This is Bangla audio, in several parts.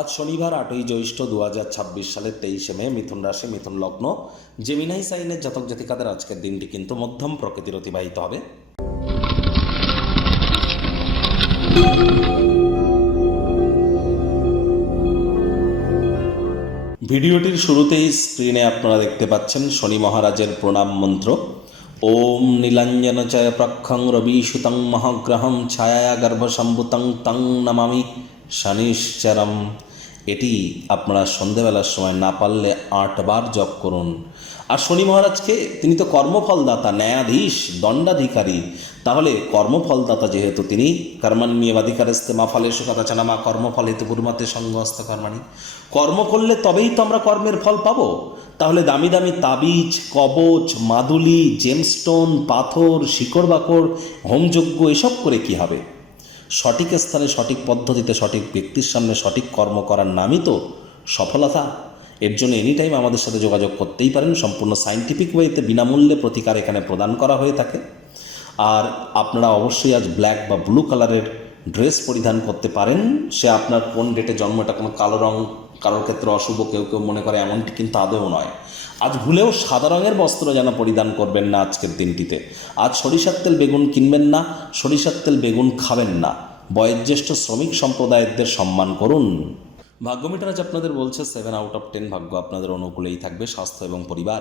আজ শনিবার 8ই জ্যৈষ্ঠ 2026 সালের 23শে মে, মিথুন রাশি, মিথুন লগ্ন, জেমিনাই সাইনের জাতক জাতিকাদের আজকের দিনটি কিন্তু মধ্যম প্রকৃতির অতিবাহিত হবে। ভিডিওটির শুরুতেই স্ক্রিনে আপনারা দেখতে পাচ্ছেন শনি মহারাজের প্রণাম মন্ত্র। ওম নীলাঞ্জন চয় প্রক্ষং রবিসুতং মহাগ্রহম ছায়া গর্ভসম্ভুতং তং নমামি শনিশ্চরম। এটি আপনারা সন্ধেবেলার সময় না পারলে 8 বার জপ করুন। আর শনি মহারাজকে, তিনি তো কর্মফলদাতা, ন্যায়াধীশ, দণ্ডাধিকারী। তাহলে কর্মফলদাতা যেহেতু তিনি, কর্মণ্যেবাধিকারস্তে মা ফলেষু কদাচন মা কর্মফল হেতু গুরুমতে সঙ্গস্ত কর্মাণি। কর্ম করলে তবেই তো আমরা কর্মের ফল পাবো। তাহলে দামি দামি তাবিজ, কবচ, মাদুলি, জেমস্টোন, পাথর, শিকড় বাকড়, হোমযজ্ঞ এসব করে কি হবে? সঠিক স্থানে, সঠিক পদ্ধতিতে, সঠিক ব্যক্তির সামনে সঠিক কর্ম করার নামই তো সফলতা। এর জন্য এনি টাইম আমাদের সাথে যোগাযোগ করতেই পারেন। সম্পূর্ণ সায়েন্টিফিক ওয়েতে বিনামূল্যে প্রতিকার এখানে প্রদান করা হয়ে থাকে। আর আপনারা অবশ্যই আজ ব্ল্যাক বা ব্লু কালারের ড্রেস পরিধান করতে পারেন। সে আপনার কোন ডেটে জন্ম, এটা কোনো কালো রং কারোর ক্ষেত্রে অশুভ কেউ কেউ মনে করে, এমনটি কিন্তু আদৌ নয়। আজ ভুলেও সাদা রঙের বস্ত্র যেন পরিধান করবেন না আজকের দিনটিতে। আজ সরিষার তেল বেগুন কিনবেন না, সরিষার তেল বেগুন খাবেন না। বয়োজ্যেষ্ঠ শ্রমিক সম্প্রদায়দের সম্মান করুন। ভাগ্যমিটার আজ আপনাদের বলছে 7 আউট অফ 10 ভাগ্য আপনাদের অনুকূলেই থাকবে। স্বাস্থ্য এবং পরিবার,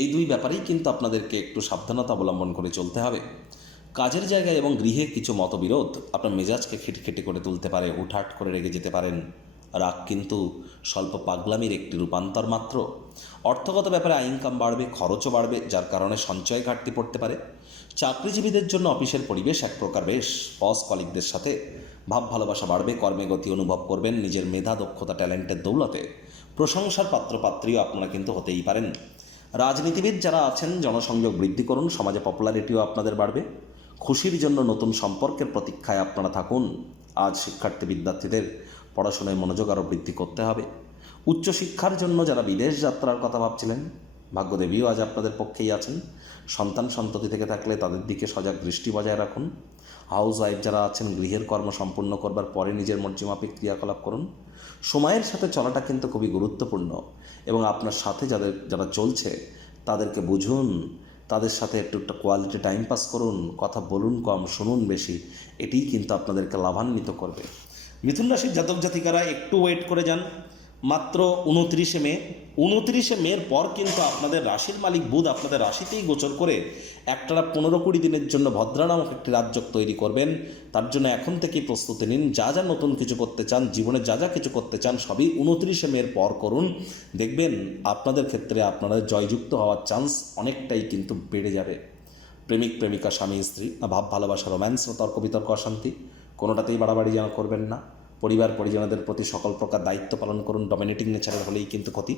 এই দুই ব্যাপারেই কিন্তু আপনাদেরকে একটু সাবধানতা অবলম্বন করে চলতে হবে। কাজের জায়গায় এবং গৃহে কিছু মতবিরোধ আপনার মেজাজকে খিটখিটে করে তুলতে পারে, হুটহাট করে রেগে যেতে পারেন। রাগ কিন্তু স্বল্প পাগলামির একটি রূপান্তর মাত্র। অর্থগত ব্যাপারে ইনকাম বাড়বে, খরচও বাড়বে, যার কারণে সঞ্চয় ঘাটতি পড়তে পারে। চাকরিজীবীদের জন্য অফিসের পরিবেশ এক প্রকার বেশ। বস কলিগদের সাথে ভাব ভালোবাসা বাড়বে, কর্মে গতি অনুভব করবেন। নিজের মেধা, দক্ষতা, ট্যালেন্টের দৌলতে প্রশংসার পাত্রপাত্রীও আপনারা কিন্তু হতেই পারেন। রাজনীতিবিদ যারা আছেন, জনসংযোগ বৃদ্ধি করুন। সমাজে পপুলারিটিও আপনাদের বাড়বে। খুশির জন্য নতুন সম্পর্কের প্রতীক্ষায় আপনারা থাকুন। আজ শিক্ষার্থী বিদ্যার্থীদের পড়াশোনায় মনোযোগ আরও বৃদ্ধি করতে হবে। উচ্চশিক্ষার জন্য যারা বিদেশ যাত্রার কথা ভাবছিলেন, ভাগ্যদেবীও আজ আপনাদের পক্ষেই আছেন। সন্তান সন্ততি থেকে থাকলে তাদের দিকে সজাগ দৃষ্টি বজায় রাখুন। হাউস ওয়াইফ যারা আছেন, গৃহের কর্ম সম্পূর্ণ করবার পরে নিজের মর্জিমাফিক ক্রিয়াকলাপ করুন। সময়ের সাথে চলাটা কিন্তু খুবই গুরুত্বপূর্ণ, এবং আপনার সাথে যারা চলছে তাদেরকে বুঝুন, তাদের সাথে একটু কোয়ালিটি টাইম পাস করুন। কথা বলুন কম, শুনুন বেশি। এটিই কিন্তু আপনাদেরকে লাভান্বিত করবে। মিথুন রাশির জাতক জাতিকারা একটু ওয়েট করে যান। মাত্র 29শে মের পর কিন্তু আপনাদের রাশির মালিক বুধ আপনাদের রাশিতেই গোচর করে একটানা 15-20 দিনের জন্য ভদ্রা নামক একটি রাজযোগ তৈরি করবেন। তার জন্য এখন থেকেই প্রস্তুতি নিন। যা যা নতুন কিছু করতে চান, জীবনে যা যা কিছু করতে চান, সবই 29শে মের পর করুন। দেখবেন আপনাদের ক্ষেত্রে আপনারা জয়যুক্ত হওয়ার চান্স অনেকটাই কিন্তু বেড়ে যাবে। প্রেমিক প্রেমিকা, স্বামী স্ত্রী, ভাব ভালোবাসা, রোম্যান্স, তর্ক বিতর্ক, অশান্তি, কোনোটাতেই বাড়াবাড়ি যেন করবেন না। পরিবার পরিজনদের প্রতি সকল প্রকার দায়িত্ব পালন করুন। ডমিনেটিং নেচারের হলেই কিন্তু ক্ষতি।